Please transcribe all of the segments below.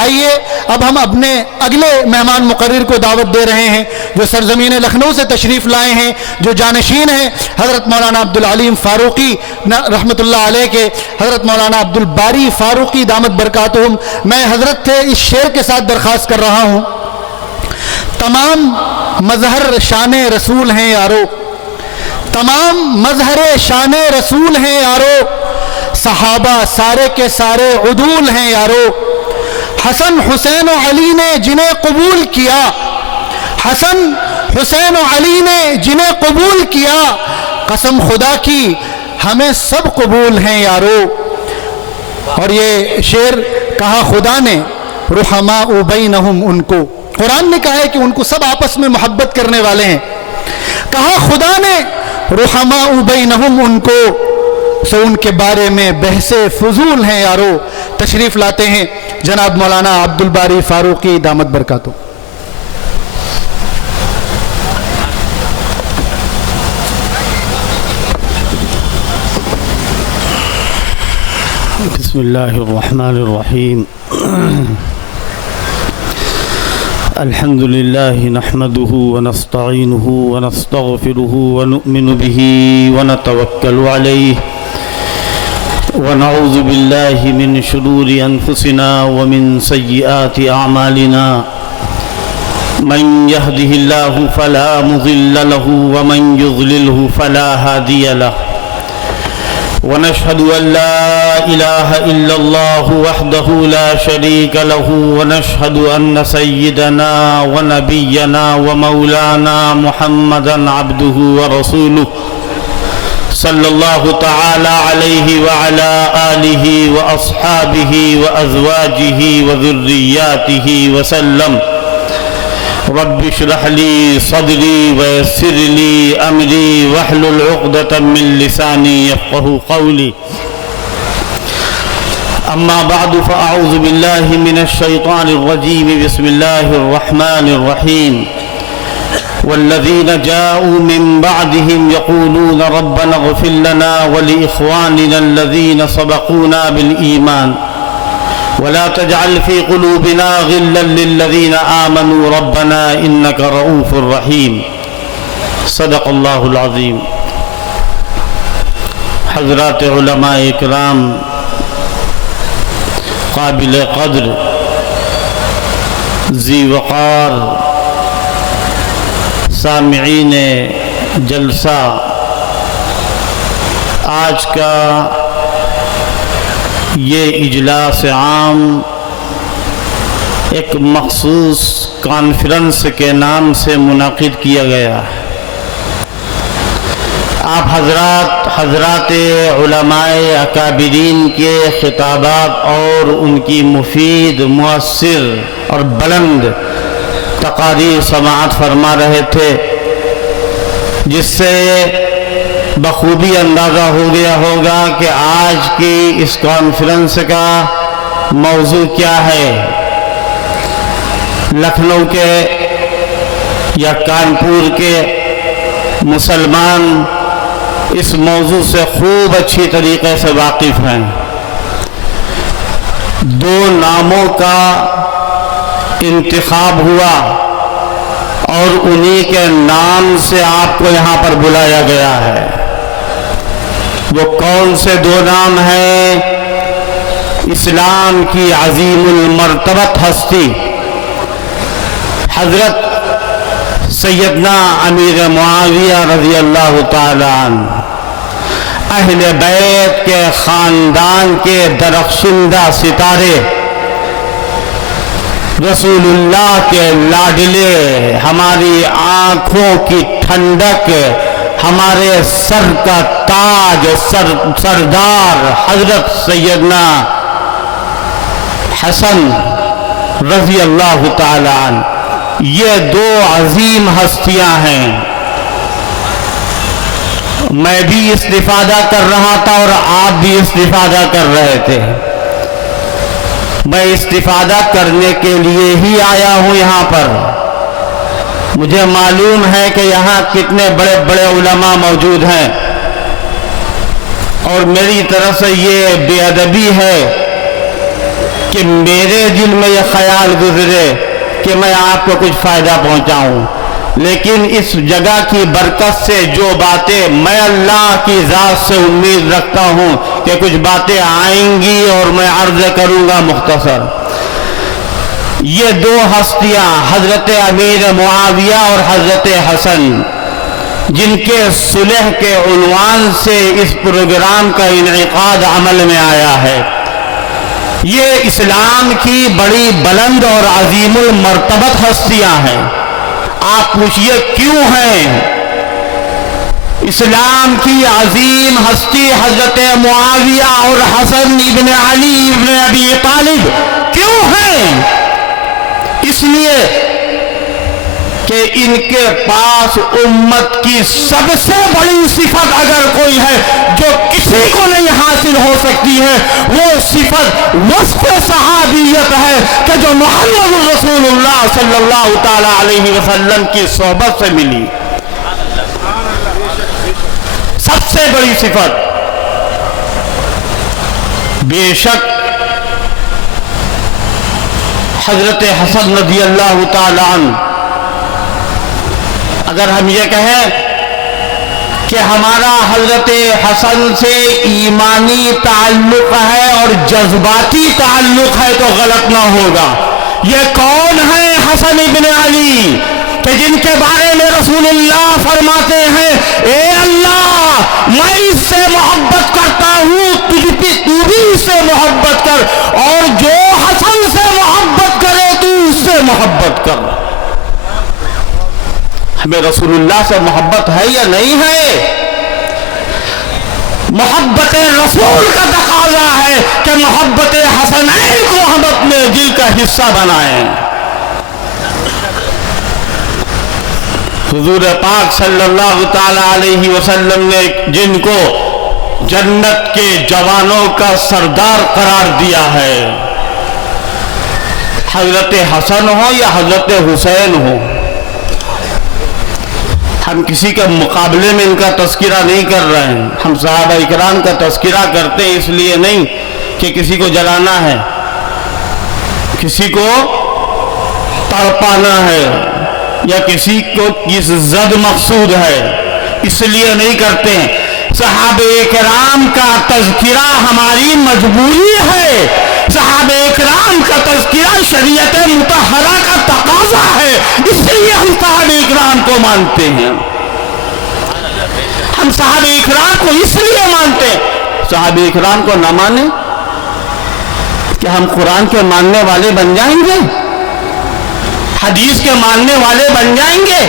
آئیے اب ہم اپنے اگلے مہمان مقرر کو دعوت دے رہے ہیں جو سرزمین لکھنؤ سے تشریف لائے ہیں، جو جانشین ہیں حضرت مولانا عبدالعلیم فاروقی رحمۃ اللہ علیہ کے، حضرت مولانا عبدالباری فاروقی دامت برکاتہم۔ میں حضرت سے اس شعر کے ساتھ درخواست کر رہا ہوں: تمام مظہر شان رسول ہیں یارو، تمام مظہر شان رسول ہیں یارو، صحابہ سارے کے سارے عدول ہیں یارو، حسن حسین و علی نے جنہیں قبول کیا، حسن حسین و علی نے جنہیں قبول کیا، قسم خدا کی ہمیں سب قبول ہیں یارو۔ اور یہ شعر کہا خدا نے رحماء بینہم، ان کو قرآن نے کہا ہے کہ ان کو سب آپس میں محبت کرنے والے ہیں، کہا خدا نے رحماء بینہم، ان کو سو ان کے بارے میں بحث فضول ہیں یارو۔ تشریف لاتے ہیں جناب مولانا عبدالباری فاروقی دامت برکاتہ۔ بسم اللہ الرحمن الرحیم۔ الحمد للہ نحمده ونستعینه ونستغفره ونؤمن به ونتوکل علیہ، ونعوذ باللہ من شرور انفسنا ومن سیئات اعمالنا، من يهده الله فلا مضل له ومن يضلله فلا هادي له، ونشهد أن لا إله إلا الله وحده لا شريك له، ونشهد أن سيدنا ونبينا ومولانا محمدا عبده ورسوله صلى الله تعالى عليه وعلى آله وأصحابه وأزواجه وذرياته وسلم۔ رب اشرح لي صدري ويسر لي أمري واحلل عقدة من لساني يفقهوا قولي، أما بعد فأعوذ بالله من الشيطان الرجيم، بسم الله الرحمن الرحيم۔ والذين جاءوا من بعدهم يقولون ربنا اغفر لنا ولإخواننا الذين سبقونا بالإيمان ولا تجعل في قلوبنا غلا للذين آمنوا ربنا إنك رؤوف رحيم۔ صدق اللہ العظیم۔ حضرات علماء اکرام، قابل قدر، ذی وقار سامعین جلسہ، آج کا یہ اجلاس عام ایک مخصوص کانفرنس کے نام سے منعقد کیا گیا ہے۔ آپ حضرات علماء اکابرین کے خطابات اور ان کی مفید، مؤثر اور بلند تقاریر سماعت فرما رہے تھے، جس سے بخوبی اندازہ ہو گیا ہوگا کہ آج کی اس کانفرنس کا موضوع کیا ہے۔ لکھنؤ کے یا کانپور کے مسلمان اس موضوع سے خوب اچھی طریقے سے واقف ہیں۔ دو ناموں کا انتخاب ہوا اور انہی کے نام سے آپ کو یہاں پر بلایا گیا ہے۔ وہ کون سے دو نام ہیں؟ اسلام کی عظیم المرتبت ہستی حضرت سیدنا امیر معاویہ رضی اللہ تعالی عنہ، اہل بیت کے خاندان کے درخشندہ ستارے، رسول اللہ کے لاڈلے، ہماری آنکھوں کی ٹھنڈک، ہمارے سر کا تاج، سردار حضرت سیدنا حسن رضی اللہ تعالی عنہ، یہ دو عظیم ہستیاں ہیں۔ میں بھی استفادہ کر رہا تھا اور آپ بھی استفادہ کر رہے تھے۔ میں استفادہ کرنے کے لیے ہی آیا ہوں یہاں پر۔ مجھے معلوم ہے کہ یہاں کتنے بڑے بڑے علماء موجود ہیں، اور میری طرف سے یہ بے ادبی ہے کہ میرے دل میں یہ خیال گزرے کہ میں آپ کو کچھ فائدہ پہنچاؤں، لیکن اس جگہ کی برکت سے جو باتیں میں اللہ کی ذات سے امید رکھتا ہوں کہ کچھ باتیں آئیں گی اور میں عرض کروں گا مختصر۔ یہ دو ہستیاں حضرت امیر معاویہ اور حضرت حسن، جن کے صلح کے عنوان سے اس پروگرام کا انعقاد عمل میں آیا ہے، یہ اسلام کی بڑی بلند اور عظیم المرتبت ہستیاں ہیں۔ آپ پوچھئے کیوں ہیں؟ اسلام کی عظیم ہستی حضرت معاویہ اور حسن ابن علی ابن ابی طالب کیوں ہیں؟ اس لیے کہ ان کے پاس امت کی سب سے بڑی صفت اگر کوئی ہے جو کسی کو نہیں حاصل ہو سکتی ہے، وہ صفت وصف صحابیت ہے کہ جو محمد رسول اللہ صلی اللہ تعالی علیہ وسلم کی صحبت سے ملی۔ سب سے بڑی صفت۔ بے شک حضرت حسن رضی اللہ تعالی عنہ، اگر ہم یہ کہیں کہ ہمارا حضرت حسن سے ایمانی تعلق ہے اور جذباتی تعلق ہے تو غلط نہ ہوگا۔ یہ کون ہے حسن ابن علی کہ جن کے بارے میں رسول اللہ فرماتے ہیں اے اللہ میں اس سے محبت کرتا ہوں، تو بھی اس سے محبت کر، اور جو حسن سے محبت کرے تو اس سے محبت کر۔ ہمیں رسول اللہ سے محبت ہے یا نہیں ہے؟ محبت رسول کا تقاضا ہے کہ محبت حسنین کو ہم اپنے دل کا حصہ بنائیں۔ حضور پاک صلی اللہ تعالی علیہ وسلم نے جن کو جنت کے جوانوں کا سردار قرار دیا ہے، حضرت حسن ہو یا حضرت حسین ہو، ہم کسی کے مقابلے میں ان کا تذکرہ نہیں کر رہے ہیں، ہم صحابہ اکرام کا تذکرہ کرتے ہیں، اس لیے نہیں کہ کسی کو جلانا ہے، کسی کو تڑپانا ہے یا کسی کو کس زد مقصود ہے، اس لیے نہیں کرتے ہیں۔ صحابہ اکرام کا تذکرہ ہماری مجبوری ہے، صحابہ اکرام کا تذکرہ شریعت مطہرہ کا تقاضا ہے، اس لیے ہم صحابہ اکرام کو مانتے ہیں۔ ہم صحابہ اکرام کو اس لیے مانتے ہیں۔ صحابہ اکرام کو نہ مانیں کہ ہم قرآن کے ماننے والے بن جائیں گے، حدیث کے ماننے والے بن جائیں گے۔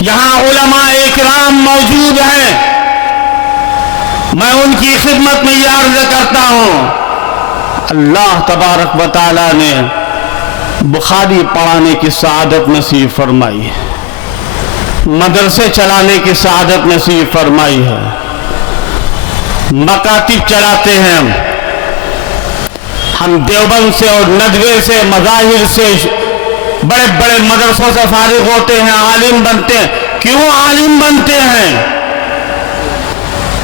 یہاں علماء اکرام موجود ہیں، میں ان کی خدمت میں یہ عرض کرتا ہوں، اللہ تبارک و تعالی نے بخاری پڑھانے کی سعادت نصیب فرمائی ہے، مدرسے چلانے کی سعادت نصیب فرمائی ہے، مکاتب چلاتے ہیں ہم، دیوبند سے اور ندوے سے مظاہر سے بڑے بڑے مدرسوں سے فارغ ہوتے ہیں، عالم بنتے ہیں۔ کیوں عالم بنتے ہیں؟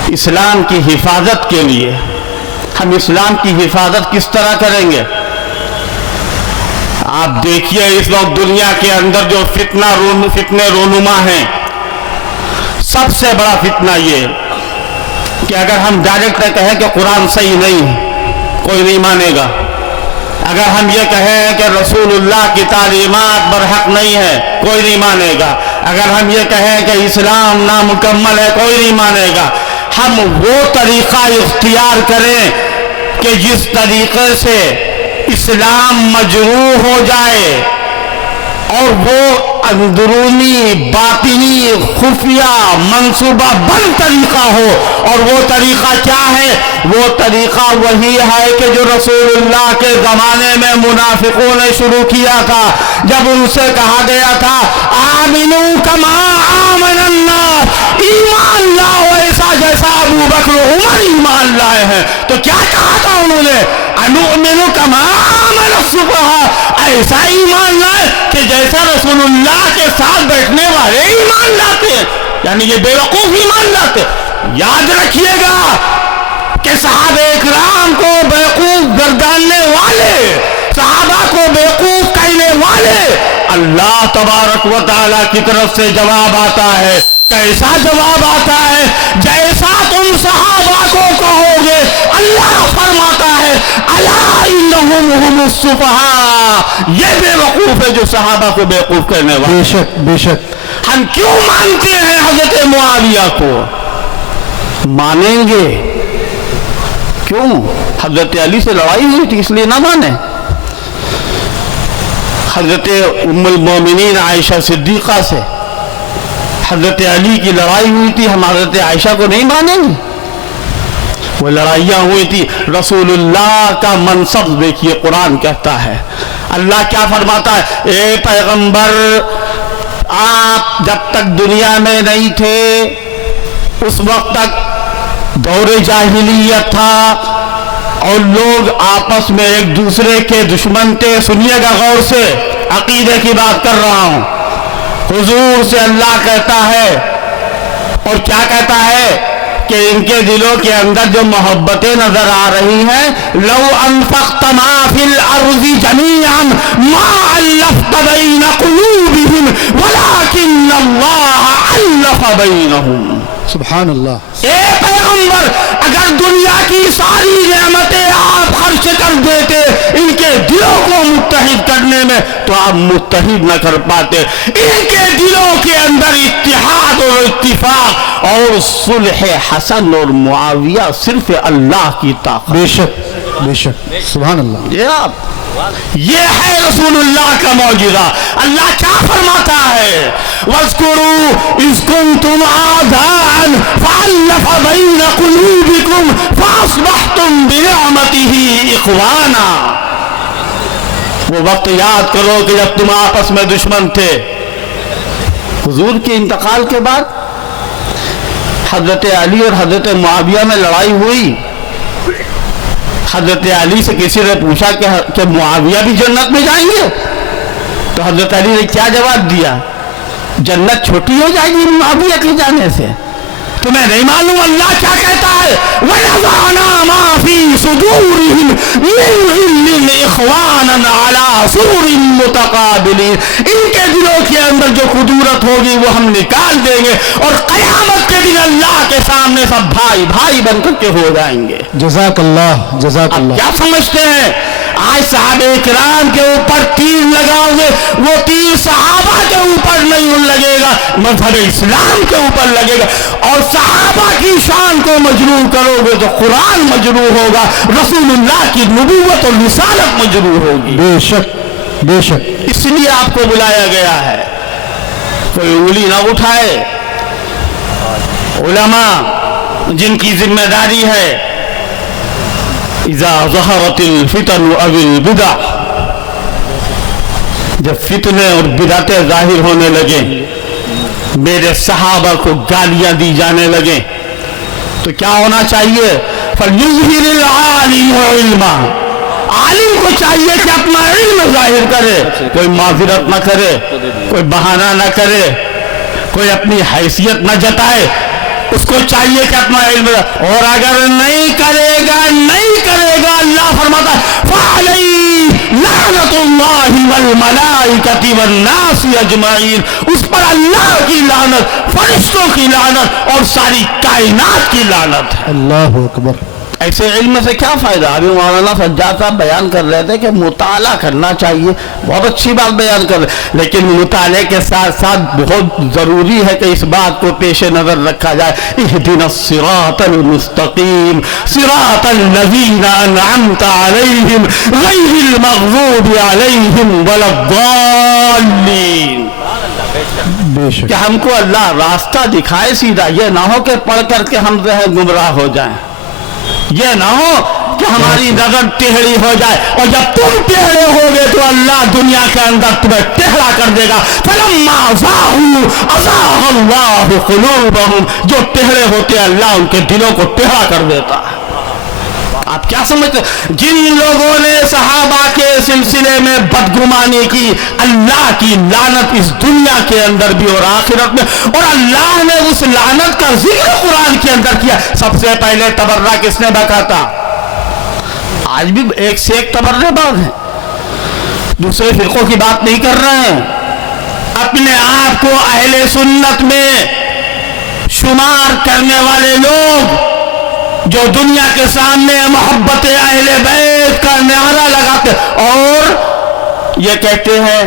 اسلام کی حفاظت کے لیے۔ ہم اسلام کی حفاظت کس طرح کریں گے؟ آپ دیکھیے اس وقت دنیا کے اندر جو فتنے رونما ہیں، سب سے بڑا فتنہ یہ کہ اگر ہم ڈائریکٹ کہیں کہ قرآن صحیح نہیں، کوئی نہیں مانے گا۔ اگر ہم یہ کہیں کہ رسول اللہ کی تعلیمات برحق نہیں ہے، کوئی نہیں مانے گا۔ اگر ہم یہ کہیں کہ اسلام نامکمل ہے، کوئی نہیں مانے گا۔ ہم وہ طریقہ اختیار کریں کہ جس طریقے سے اسلام مجروح ہو جائے اور وہ اندرونی باطنی خفیہ منصوبہ بند طریقہ ہو، اور وہ طریقہ کیا ہے؟ وہ طریقہ وہی ہے کہ جو رسول اللہ کے زمانے میں منافقوں نے شروع کیا تھا، جب ان سے کہا گیا تھا آمنو کما آمن الناس، ایمان لاؤ ایسا جیسا ابو بکر و عمر ایمان لائے ہیں، تو کیا کہا تھا انہوں نے؟ انؤمن کما آمن الصفہاء، ایسا ایمان لائے کہ جیسا رسول اللہ کے ساتھ بیٹھنے والے ایمان لاتے ہیں، یعنی یہ بے وقوف ایمان لاتے۔ یاد رکھیے گا کہ صحابہ اکرام کو بیوقوف گرداننے والے، صحابہ کو بیوقوف کہنے والے، اللہ تبارک و تعالیٰ کی طرف سے جواب آتا ہے. کیسا جواب آتا ہے؟ جیسا تم صحابہ کو کہو گے. اللہ فرماتا ہے الا انہم هم السفہاء، یہ بے وقوف ہے جو صحابہ کو بیوقوف کرنے والے. بے شک بے شک. ہم کیوں مانتے ہیں حضرت معاویہ کو؟ مانیں گے کیوں؟ حضرت علی سے لڑائی ہوئی تھی اس لیے نہ مانیں. حضرت ام المومنین عائشہ صدیقہ سے حضرت علی کی لڑائی ہوئی تھی، ہم حضرت عائشہ کو نہیں مانیں گے؟ وہ لڑائیاں ہوئی تھی. رسول اللہ کا منصب دیکھیے، قرآن کہتا ہے، اللہ کیا فرماتا ہے؟ اے پیغمبر، آپ جب تک دنیا میں نہیں تھے اس وقت تک دور جاہلیت تھا اور لوگ آپس میں ایک دوسرے کے دشمن تھے. سنیے گا غور سے، عقیدے کی بات کر رہا ہوں. حضور سے اللہ کہتا ہے، اور کیا کہتا ہے کہ ان کے دلوں کے اندر جو محبتیں نظر آ رہی ہیں، لو انفقت ما فی الارض جميعا ما الفت بین قلوبهم ولکن اللہ الف بینہم. سبحان اللہ. اے پیغمبر، اگر دنیا کی ساری نعمتیں آپ خرچ کر دیتے ان کے دلوں کو متحد کرنے میں تو آپ متحد نہ کر پاتے. ان کے دلوں کے اندر اتحاد اور اتفاق اور صلح حسن اور معاویہ صرف اللہ کی طاقت. بے شک بے شک. سبحان اللہ. یہ ہے رسول اللہ کا معجزہ. اللہ کیا فرماتا ہے؟ وَاذْكُرُوا إِذْ كُنْتُمْ أَعْدَاءً فَأَلَّفَ بَيْنَ قُلُوبِكُمْ فَأَصْبَحْتُمْ بِنِعْمَتِهِ إِخْوَانًا. وہ وقت یاد کرو کہ جب تم آپس میں دشمن تھے. حضور کے انتقال کے بعد حضرت علی اور حضرت معاویہ میں لڑائی ہوئی. حضرت علی سے کسی نے پوچھا کہ معاویہ بھی جنت میں جائیں گے؟ تو حضرت علی نے کیا جواب دیا؟ جنت چھوٹی ہو جائے گی معاویہ کے جانے سے. تمہیں نہیں معلوم اللہ کیا کہتا ہے؟ وَنَزَعْنَا مَا فِي صُدُورِهِمْ مِنْ غِلٍّ إِخْوَانًا عَلَى سُرُرٍ مُتَقَابِلِينَ. ان کے دلوں کے اندر جو خدورت ہوگی وہ ہم نکال دیں گے اور قیامت کے دن اللہ کے سامنے سب بھائی بھائی بن کر کے ہو جائیں گے. جزاک اللہ جزاک اللہ. کیا سمجھتے ہیں آج صحابہ اکرام کے اوپر تیر لگاؤ گے، وہ تیر صحابہ کے اوپر نہیں لگے گا، مذہب اسلام کے اوپر لگے گا. اور صحابہ کی شان کو مجروح کرو گے تو قرآن مجروح ہوگا، رسول اللہ کی نبوت اور رسالت مجروح ہوگی. بے شک بے شک. اس لیے آپ کو بلایا گیا ہے. کوئی انگلی نہ اٹھائے. علماء جن کی ذمہ داری ہے اذا ظہرت الفتن او البدع، جب فتنے اور بدعتیں ظاہر ہونے لگیں، میرے صحابہ کو گالیاں دی جانے لگیں، تو کیا ہونا چاہیے؟ فَلْيُظْهِرِ الْعَالِمُ عِلْمًا. عالم کو چاہیے کہ اپنا علم ظاہر کرے، کوئی معذرت نہ کرے، کوئی بہانہ نہ کرے، کوئی اپنی حیثیت نہ جتائے. اس کو چاہیے کہ اپنا علم، اور اگر نہیں کرے گا اللہ فرماتا ہے فَعَلَيْهِ لَعْنَةُ اللَّهِ وَالْمَلَائِكَةِ وَالنَّاسِ أَجْمَعِينَ. اس پر اللہ کی لعنت، فرشتوں کی لعنت اور ساری کائنات کی لعنت ہے. اللہ اکبر. ایسے علم سے کیا فائدہ؟ ابھی مولانا سجاد صاحب بیان کر رہے تھے کہ مطالعہ کرنا چاہیے، بہت اچھی بات بیان کر رہے، لیکن مطالعے کے ساتھ ساتھ بہت ضروری ہے کہ اس بات کو پیش نظر رکھا جائے. اهدنا الصراط المستقیم صراط الذین انعمت علیہم غیر المغضوب علیہم ولا الضالین. کہ ہم کو اللہ راستہ دکھائے سیدھا، یہ نہ ہو کہ پڑھ کر کے ہم جو ہے گمراہ ہو جائیں، یہ نہ ہو کہ ہماری نظر ٹیڑھی ہو جائے، اور جب تم ٹیڑھے ہوگے تو اللہ دنیا کے اندر تمہیں ٹیڑھا کر دے گا. فَلَمَّا زَاغُوا أَزَاغَ اللَّهُ قُلُوبَهُمْ. جو ٹیڑھے ہوتے اللہ ان کے دلوں کو ٹیڑھا کر دیتا ہے. آپ کیا سمجھتے؟ جن لوگوں نے صحابہ کے سلسلے میں بدگمانی کی، اللہ کی لعنت اس دنیا کے اندر بھی اور آخرت میں، اور اللہ نے اس لعنت کا ذکر قرآن کے اندر کیا۔ سب سے پہلے تبرہ کس نے بکاتا؟ آج بھی ایک سے ایک تبرہ باز ہیں، دوسرے فرقوں کی بات نہیں کر رہے ہیں، اپنے آپ کو اہل سنت میں شمار کرنے والے لوگ جو دنیا کے سامنے محبت اہل بیت کا نعرہ لگاتے اور یہ کہتے ہیں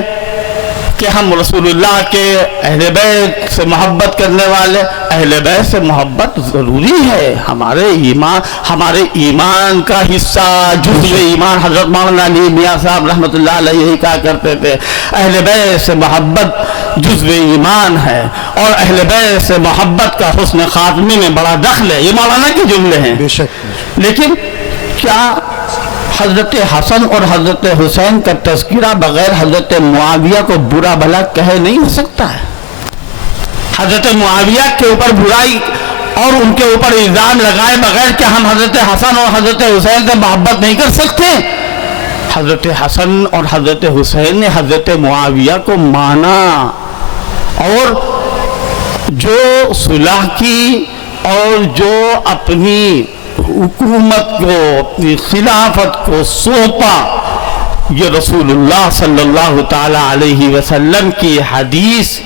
کہ ہم رسول اللہ کے اہل بیت سے محبت کرنے والے، اہل بیت سے محبت ضروری ہے، ہمارے ایمان کا حصہ، جزو ایمان۔ حضرت مولانا علی میاں صاحب رحمۃ اللہ علیہ یہی کہا کرتے تھے، اہل بیت سے محبت جزو ایمان ہے، اور اہل بیت سے محبت کا حسن خاتمے میں بڑا دخل ہے۔ یہ مولانا کے جملے ہیں۔ بے شک۔ لیکن کیا حضرت حسن اور حضرت حسین کا تذکرہ بغیر حضرت معاویہ کو برا بھلا کہے نہیں ہو سکتا ہے؟ حضرت معاویہ کے اوپر برائی اور ان کے اوپر الزام لگائے بغیر کہ ہم حضرت حسن اور حضرت حسین سے محبت نہیں کر سکتے؟ حضرت حسن اور حضرت حسین نے حضرت معاویہ کو مانا، اور جو صلح کی اور جو اپنی حکومت کو، اپنی خلافت کو سونپا، یہ رسول اللہ صلی اللہ تعالی علیہ وسلم کی حدیث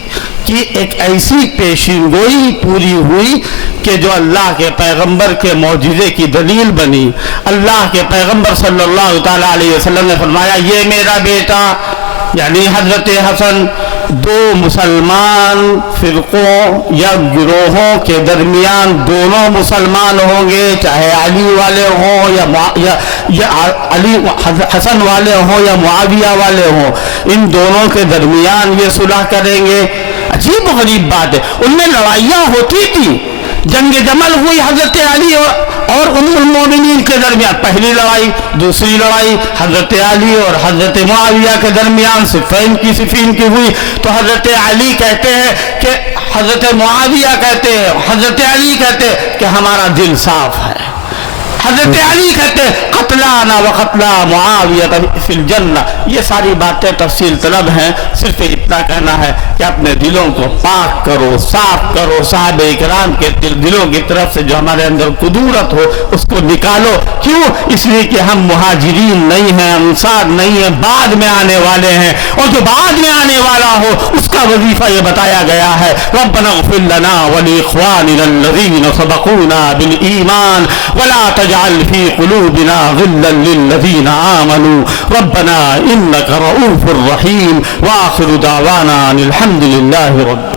کی ایک ایسی پیشین گوئی پوری ہوئی کہ جو اللہ کے پیغمبر کے معجزے کی دلیل بنی۔ اللہ کے پیغمبر صلی اللہ تعالی علیہ وسلم نے فرمایا، یہ میرا بیٹا یعنی حضرت حسن دو مسلمان فرقوں یا گروہوں کے درمیان دونوں مسلمان ہوں گے، چاہے علی والے ہوں یا علی حسن والے ہوں یا معاویہ والے ہوں، ان دونوں کے درمیان یہ صلح کریں گے۔ عجیب و غریب بات ہے، ان میں لڑائیاں ہوتی تھی، جنگ جمل ہوئی حضرت علی اور ام المومنین کے درمیان، پہلی لڑائی، دوسری لڑائی حضرت علی اور حضرت معاویہ کے درمیان صفین کی ہوئی، تو حضرت علی کہتے ہیں کہ حضرت معاویہ کہتے ہیں، حضرت علی کہتے ہیں کہ ہمارا دل صاف ہے، حضرت علی کہتے ہیں قتلانا و قتلا معاویہ فی الجنہ۔ یہ ساری باتیں تفصیل طلب ہیں، صرف اتنا کہنا ہے کہ اپنے دلوں کو پاک کرو، صاف کرو، صحابہ اکرام کے دلوں کی طرف سے جو ہمارے اندر قدورت ہو اس کو نکالو۔ کیوں؟ اس لیے کہ ہم مہاجرین نہیں ہیں، انصار نہیں ہیں، بعد میں آنے والے ہیں، اور جو بعد میں آنے والا ہو اس کا وظیفہ یہ بتایا گیا ہے، ربنا اغفر لنا ولاخواننا الذین سبقونا بالایمان ولا تجعل فی قلوبنا غلا للذین آمنوا ربنا انک رؤوف رحیم وآخر دعوانا الحمد للہ رب